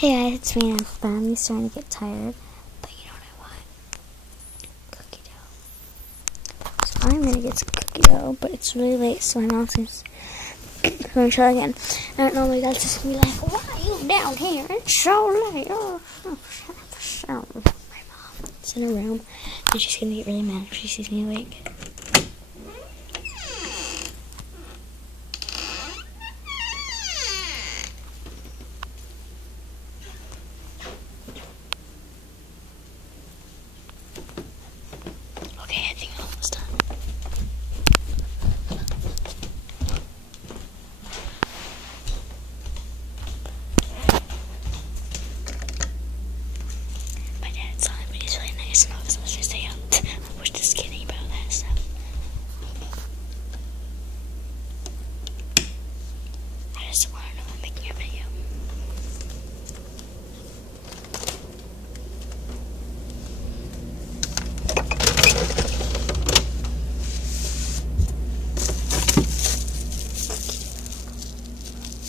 Hey guys, it's me. I'm finally starting to get tired, but you know what I want? Cookie dough. So I'm gonna get some cookie dough, but it's really late, so my mom seems. I'm gonna try again. I don't know, my dad's just gonna be like, "Why are you down here? It's so late." Oh, my mom's in her room, and she's gonna get really mad if she sees me awake. Okay, I think I'm almost done. My dad saw him, but he's really nice, and I was supposed to stay out. I was just kidding about that stuff. I just want to know I'm making a video.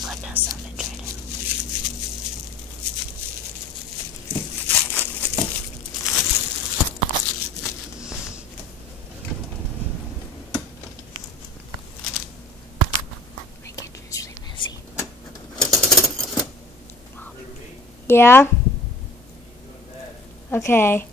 Oh, no, something right now. My kitchen is really messy. Yeah? Okay.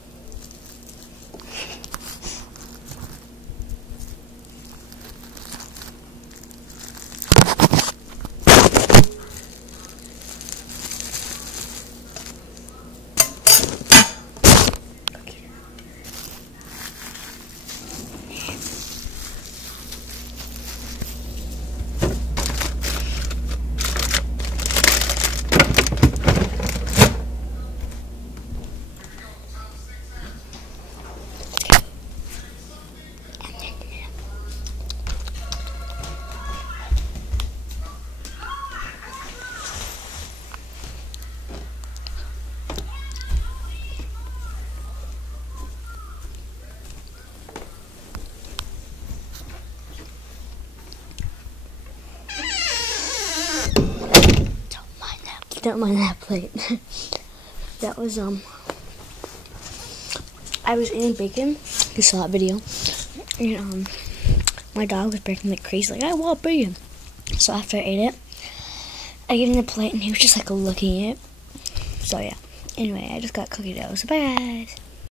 Don't mind that plate. That was I was eating bacon. You saw that video. And my dog was barking like crazy, like I want bacon. So after I ate it, I gave him the plate and he was just like looking at it. So yeah. Anyway, I just got cookie dough. So bye guys.